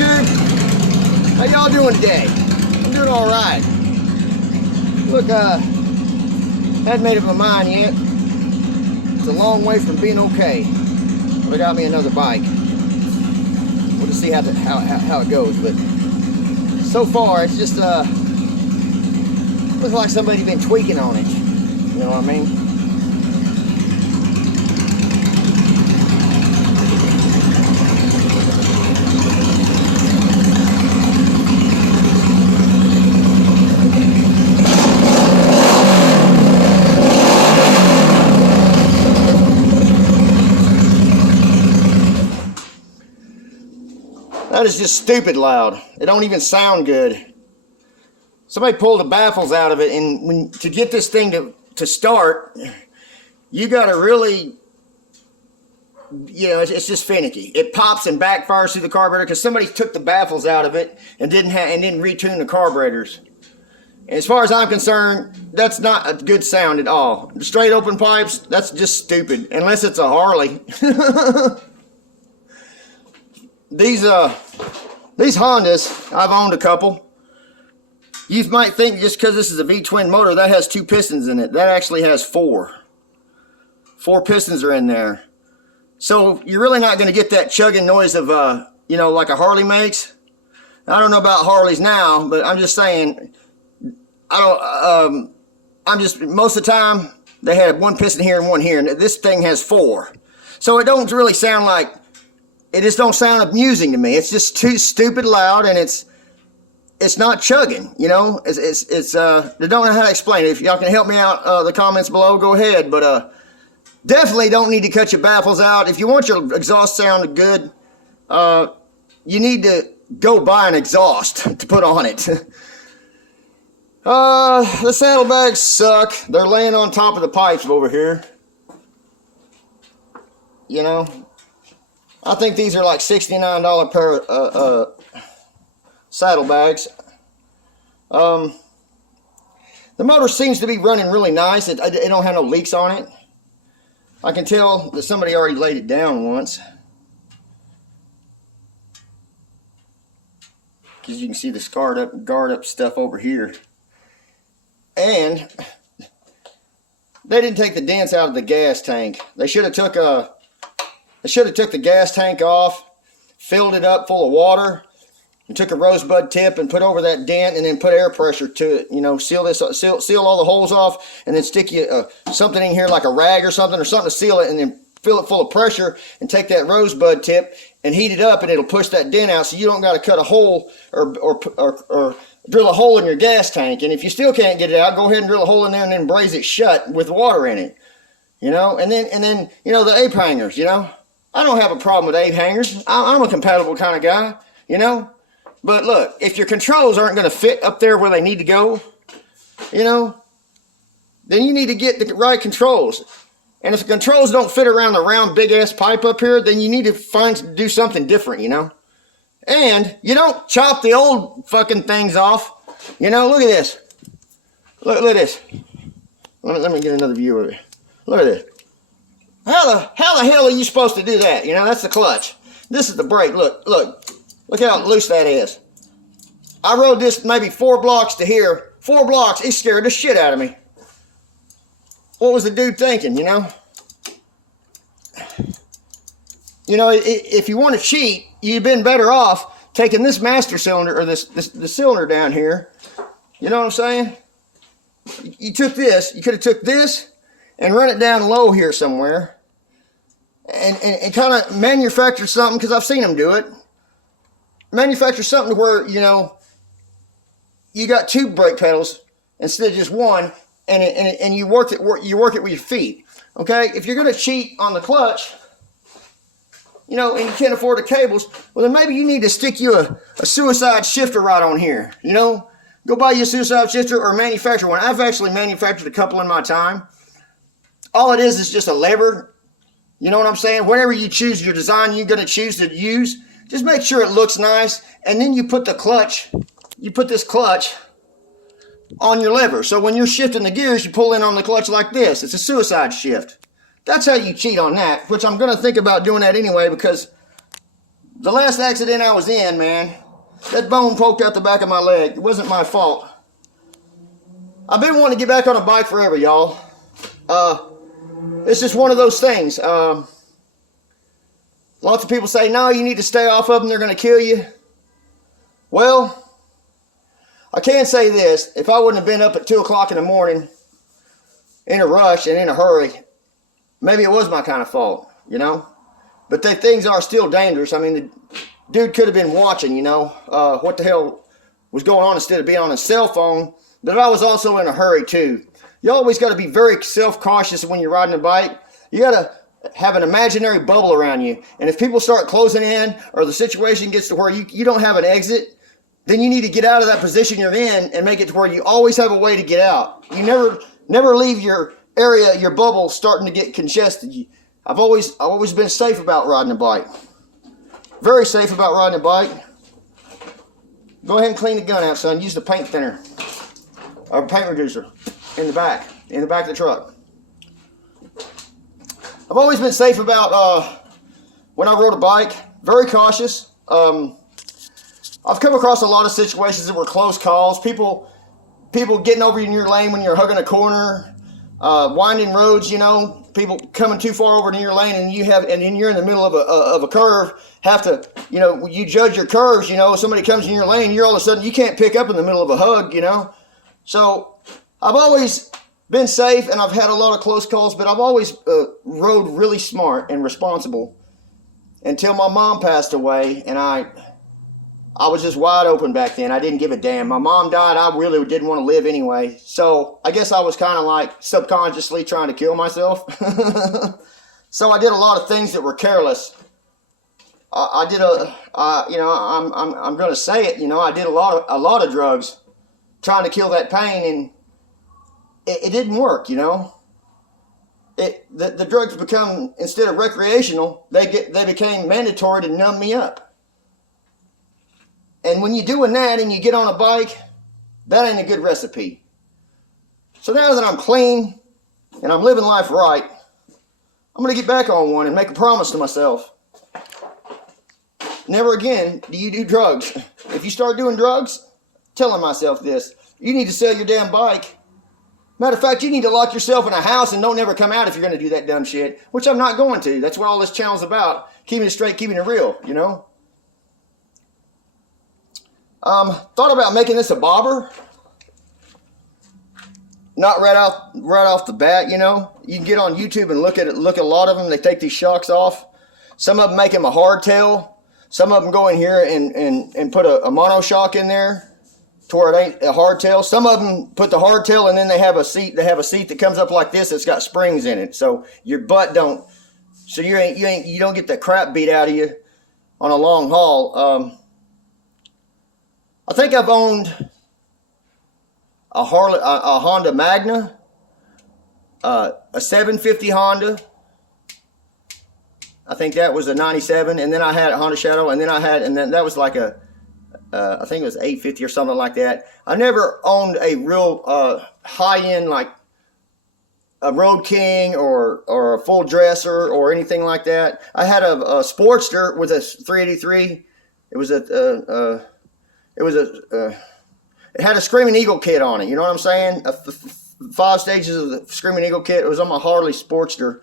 YouTube? How y'all doing today? I'm doing all right. Look, hadn't made up my mind yet. It's a long way from being okay. But I got me another bike. We'll just see how it goes. But so far, it's just looks like somebody's been tweaking on it. You know what I mean? That is just stupid loud. It don't even sound good. Somebody pulled the baffles out of it, and to get this thing to start, you gotta really, it's just finicky. It pops and backfires through the carburetor because somebody took the baffles out of it and didn't retune the carburetors. And as far as I'm concerned, that's not a good sound at all. The straight open pipes, that's just stupid, unless it's a Harley. These Hondas, I've owned a couple. You might think just because this is a V-twin motor, that has 2 pistons in it. That actually has 4. 4 pistons are in there. So you're really not going to get that chugging noise of, like a Harley makes. I don't know about Harleys now, but I'm just saying, most of the time, they had 1 piston here and 1 here, and this thing has 4. So it don't really sound like, it just don't sound amusing to me. It's just too stupid loud, and it's not chugging, I don't know how to explain it. If y'all can help me out, the comments below, go ahead. But definitely don't need to cut your baffles out. If you want your exhaust sound good, you need to go buy an exhaust to put on it. The saddlebags suck. They're laying on top of the pipes over here. I think these are like $69 pair saddlebags. The motor seems to be running really nice. It don't have no leaks on it. I can tell that somebody already laid it down once, because you can see the guard up stuff over here. And they didn't take the dents out of the gas tank. They should have took the gas tank off, filled it up full of water, and took a rosebud tip and put over that dent, and then put air pressure to it. Seal all the holes off, and then stick something in here like a rag or something to seal it, and then fill it full of pressure, and take that rosebud tip and heat it up, and it'll push that dent out, so you don't got to cut a hole or drill a hole in your gas tank. And if you still can't get it out, go ahead and drill a hole in there and then braze it shut with water in it. And then the ape hangers. I don't have a problem with ape hangers. I'm a compatible kind of guy, But look, if your controls aren't going to fit up there where they need to go, then you need to get the right controls. And if the controls don't fit around the round big ass pipe up here, then you need to do something different, And you don't chop the old fucking things off. Look at this. Look at this. Let me get another view of it. Look at this. How the hell are you supposed to do that? That's the clutch. This is the brake. Look how loose that is. I rode this maybe 4 blocks to here. 4 blocks. It scared the shit out of me. What was the dude thinking? If you want to cheat, you've been better off taking this master cylinder, or the cylinder down here. You know what I'm saying? You took this. You could have took this and run it down low here somewhere, and kind of manufacture something, because I've seen them do it. Manufacture something to where, you got 2 brake pedals instead of just 1, and you work it with your feet. Okay? If you're going to cheat on the clutch, and you can't afford the cables, well, then maybe you need to stick you a suicide shifter right on here. Go buy you a suicide shifter or manufacture one. I've actually manufactured a couple in my time. All it is just a lever. You know what I'm saying? Whatever you choose, your design you're going to choose to use, just make sure it looks nice. And then you put this clutch on your lever. So when you're shifting the gears, you pull in on the clutch like this. It's a suicide shift. That's how you cheat on that, which I'm going to think about doing that anyway, because The last accident I was in, man, that bone poked out the back of my leg. It wasn't my fault. I've been wanting to get back on a bike forever, y'all. It's just one of those things. Lots of people say, no, you need to stay off of them. They're going to kill you. Well, I can say this. If I wouldn't have been up at 2 o'clock in the morning in a rush and in a hurry, maybe it was my kind of fault, you know. But the things are still dangerous. I mean, the dude could have been watching, you know, what the hell was going on instead of being on his cell phone. But I was also in a hurry, too. You always got to be very self-cautious when you're riding a bike. You got to have an imaginary bubble around you. And if people start closing in or the situation gets to where you don't have an exit, then you need to get out of that position you're in and make it to where you always have a way to get out. You never leave your area, your bubble starting to get congested. I've always been safe about riding a bike. Very safe about riding a bike. Go ahead and clean the gun out, son. Use the paint thinner or paint reducer in the back of the truck. I've always been safe about when I rode a bike. Very cautious. I've come across a lot of situations that were close calls. People getting over in your lane when you're hugging a corner. Winding roads, you know, people coming too far over in your lane, and then you're in the middle of a curve. Have to, you know, you judge your curves. You know, somebody comes in your lane, you're all of a sudden you can't pick up in the middle of a hug. You know, so I've always been safe, and I've had a lot of close calls, but I've always rode really smart and responsible until my mom passed away, and I was just wide open back then. I didn't give a damn. My mom died. I really didn't want to live anyway. So I guess I was kind of like subconsciously trying to kill myself. So I did a lot of things that were careless. I'm going to say it. You know, I did a lot of drugs, trying to kill that pain, and it didn't work. You know, the drugs become, instead of recreational, they became mandatory to numb me up. And when you're doing that and you get on a bike, that ain't a good recipe. So now that I'm clean and I'm living life right, I'm going to get back on one and make a promise to myself. Never again do you do drugs. If you start doing drugs, telling myself this, you need to sell your damn bike. Matter of fact, you need to lock yourself in a house and don't ever come out if you're going to do that dumb shit, which I'm not going to. That's what all this channel's about. Keeping it straight, keeping it real, you know. Thought about making this a bobber. Not right off the bat, you know. You can get on YouTube and look at a lot of them. They take these shocks off. Some of them make them a hardtail. Some of them go in here and put a monoshock in there to where it ain't a hardtail. Some of them put the hardtail and then they have a seat. They have a seat that comes up like this. It's got springs in it, so your butt don't. So you don't get the crap beat out of you on a long haul. I think I've owned a Honda Magna, a 750 Honda. I think that was a 97, and then I had a Honda Shadow, and then that was like I think it was 850 or something like that. I never owned a real high-end like a Road King or a full dresser or anything like that. I had a Sportster with a 383. It had a Screaming Eagle kit on it. You know what I'm saying? 5 stages of the Screaming Eagle kit. It was on my Harley Sportster.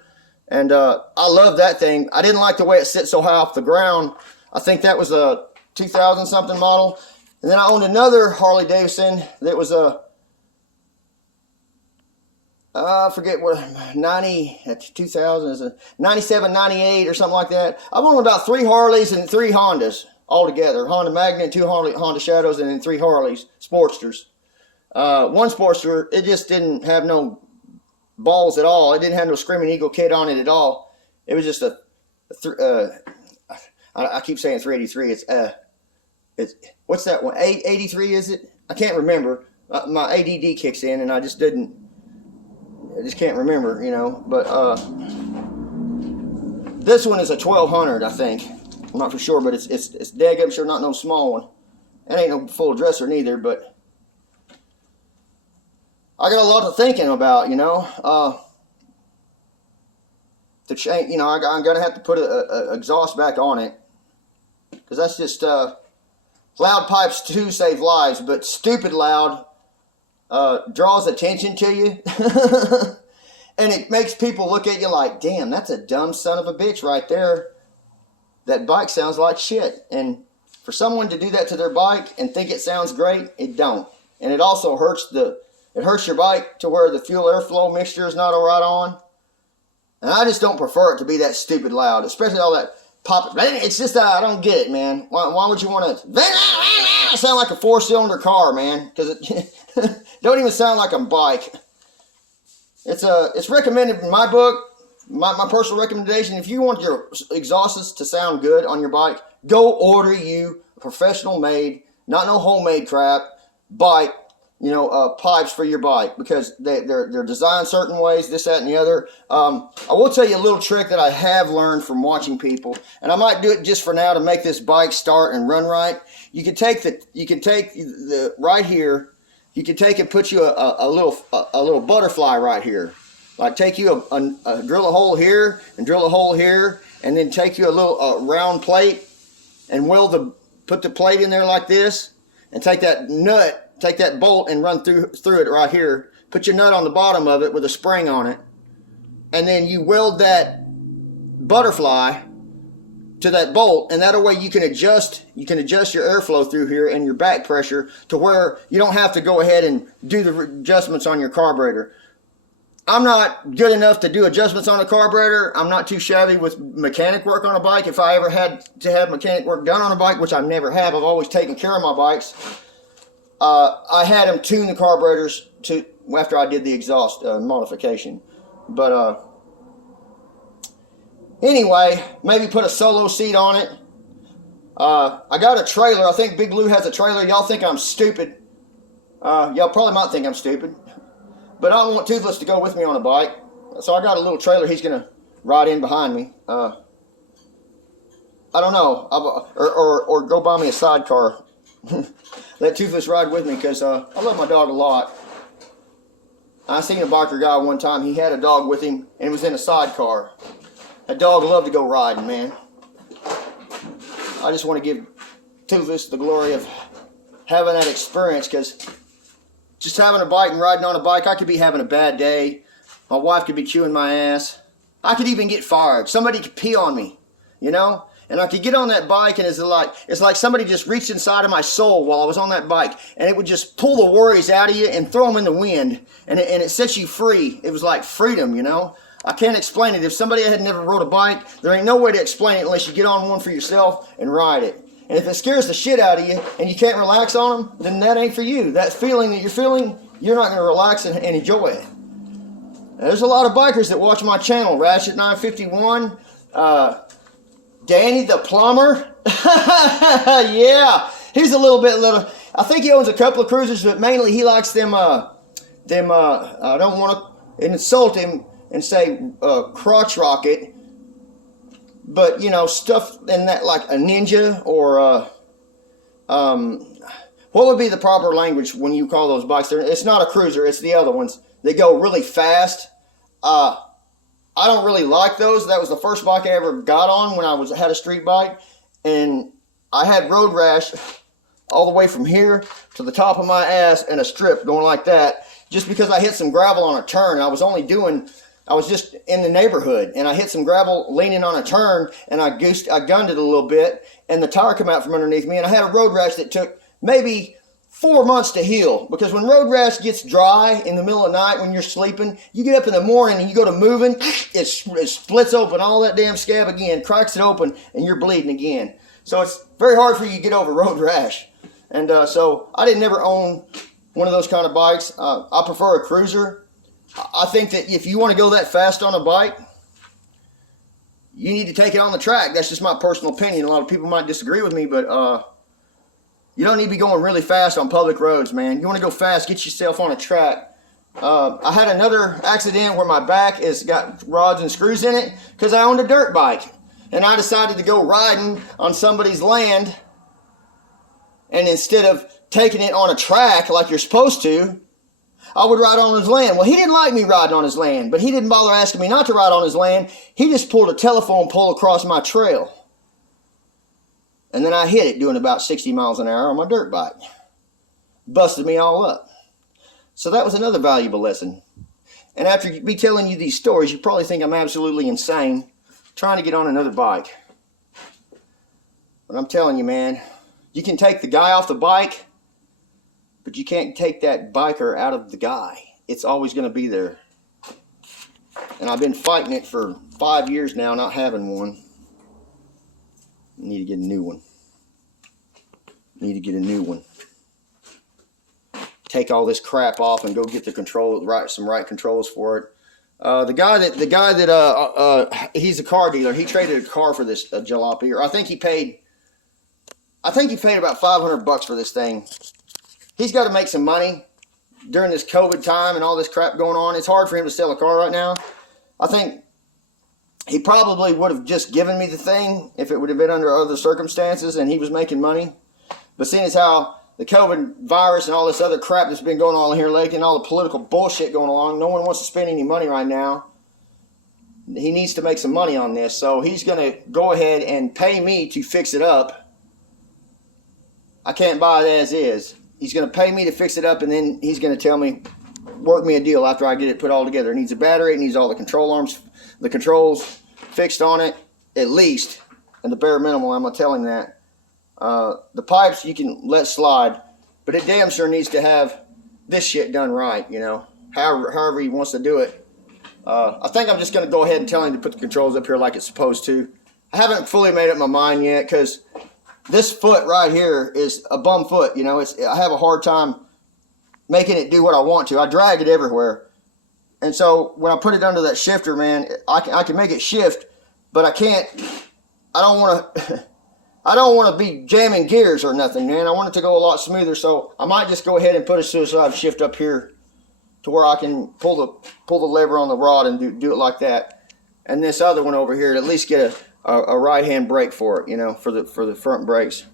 And I love that thing. I didn't like the way it sits so high off the ground. I think that was a 2000 something model. And then I owned another Harley Davidson that was I forget what, 2000 is a 97, 98 or something like that. I've owned about 3 Harleys and 3 Hondas altogether. Honda Magna and 2 Honda Shadows and then 3 Harleys, Sportsters. One Sportster, it just didn't have no balls at all. It didn't have no Screaming Eagle kit on it at all. It was just I keep saying 383. It's what's that one? 883 is it? I can't remember. My ADD kicks in and I just can't remember, you know. But this one is a 1200, I think. I'm not for sure, but it's daggum sure not no small one. It ain't no full dresser neither, but I got a lot of thinking about, you know. To change, you know, I'm gonna have to put a exhaust back on it. because that's just loud pipes too save lives, but stupid loud draws attention to you. And it makes people look at you like, damn, that's a dumb son of a bitch right there. That bike sounds like shit. And for someone to do that to their bike and think it sounds great, it don't. And it also hurts your bike to where the fuel airflow mixture is not all right on. And I just don't prefer it to be that stupid loud, especially all that pop. It's just, I don't get it, man. Why would you want to sound like a 4-cylinder car, man? Because it don't even sound like a bike. It's recommended in my book, my personal recommendation. If you want your exhausts to sound good on your bike, go order you a professional made, not no homemade crap, bike, pipes for your bike, because they're designed certain ways, this, that, and the other. I will tell you a little trick that I have learned from watching people, and I might do it just for now to make this bike start and run right. You can take the right here. You can take and put you a little butterfly right here. Like take you drill a hole here and drill a hole here, and then take you a little round plate and put the plate in there like this, and take that bolt and run through it right here. Put your nut on the bottom of it with a spring on it, and then you weld that butterfly to that bolt, and that way you can adjust your airflow through here and your back pressure to where you don't have to go ahead and do the adjustments on your carburetor. I'm not good enough to do adjustments on a carburetor. I'm not too shabby with mechanic work on a bike. If I ever had to have mechanic work done on a bike, which I never have, I've always taken care of my bikes. I had them tune the carburetors after I did the exhaust modification. But anyway, maybe put a solo seat on it. I got a trailer. I think Big Blue has a trailer. Y'all think I'm stupid. Y'all probably might think I'm stupid. But I don't want Toothless to go with me on a bike. So I got a little trailer he's going to ride in behind me. I don't know. Or go buy me a sidecar. Let Toothless ride with me, because I love my dog a lot. I seen a biker guy one time. He had a dog with him, and it was in a sidecar. That dog loved to go riding, man. I just want to give Toothless the glory of having that experience, because just having a bike and riding on a bike, I could be having a bad day. My wife could be chewing my ass. I could even get fired. Somebody could pee on me, And I could get on that bike, and it's like somebody just reached inside of my soul while I was on that bike, and it would just pull the worries out of you and throw them in the wind, and it sets you free. It was like freedom, I can't explain it. If somebody had never rode a bike, there ain't no way to explain it unless you get on one for yourself and ride it. And if it scares the shit out of you and you can't relax on them, then that ain't for you. That feeling that you're feeling, you're not going to relax and enjoy it. There's a lot of bikers that watch my channel. Ratchet 951, Danny the Plumber. Yeah, he's a little. I think he owns a couple of cruisers, but mainly he likes them. I don't want to insult him and say crotch rocket, but stuff in that, like a Ninja or what would be the proper language when you call those bikes? It's not a cruiser, it's the other ones. They go really fast. I don't really like those. That was the first bike I ever got on when I had a street bike, and I had road rash all the way from here to the top of my ass and a strip going like that, just because I hit some gravel on a turn. I was just in the neighborhood, and I hit some gravel leaning on a turn, and I gunned it a little bit, and the tire came out from underneath me, and I had a road rash that took maybe 4 months to heal. Because when road rash gets dry in the middle of the night when you're sleeping, you get up in the morning and you go to moving, it splits open all that damn scab again, cracks it open, and you're bleeding again. So it's very hard for you to get over road rash. And so I didn't ever own one of those kind of bikes. I prefer a cruiser. I think that if you want to go that fast on a bike, you need to take it on the track. That's just my personal opinion. A lot of people might disagree with me, but you don't need to be going really fast on public roads, man. You want to go fast, get yourself on a track. I had another accident where my back has got rods and screws in it because I owned a dirt bike. And I decided to go riding on somebody's land, and instead of taking it on a track like you're supposed to, I would ride on his land. Well, he didn't like me riding on his land, but he didn't bother asking me not to ride on his land. He just pulled a telephone pole across my trail. And then I hit it doing about 60 miles an hour on my dirt bike. Busted me all up. So that was another valuable lesson. And after me telling you these stories, you probably think I'm absolutely insane trying to get on another bike. But I'm telling you, man, you can take the guy off the bike, but you can't take that biker out of the guy. It's always going to be there. And I've been fighting it for 5 years now, not having one. Need to get a new one. Need to get a new one. Take all this crap off and go get the control, some right controls for it. The guy that he's a car dealer. He traded a car for this jalopy, or I think he paid about $500 for this thing. He's got to make some money during this COVID time and all this crap going on. It's hard for him to sell a car right now. I think he probably would have just given me the thing if it would have been under other circumstances and he was making money. But seeing as how the COVID virus and all this other crap that's been going on here lately and all the political bullshit going along, no one wants to spend any money right now. He needs to make some money on this. So he's going to go ahead and pay me to fix it up. I can't buy it as is. He's going to pay me to fix it up, and then he's going to tell me, work me a deal after I get it put all together. It needs a battery. It needs all the control arms, the controls fixed on it, at least. And the bare minimum, I'm going to tell him that. The pipes you can let slide, but it damn sure needs to have this shit done right, you know, however he wants to do it. I think I'm just going to go ahead and tell him to put the controls up here like it's supposed to. I haven't fully made up my mind yet because this foot right here is a bum foot, you know. I have a hard time making it do what I want to. I drag it everywhere. And so when I put it under that shifter, man, I can make it shift, but I don't want to be jamming gears or nothing, man. I want it to go a lot smoother, so I might just go ahead and put a suicide shift up here to where I can pull the lever on the rod and do it like that. And this other one over here, at least get a right hand brake for it, you know, for the front brakes.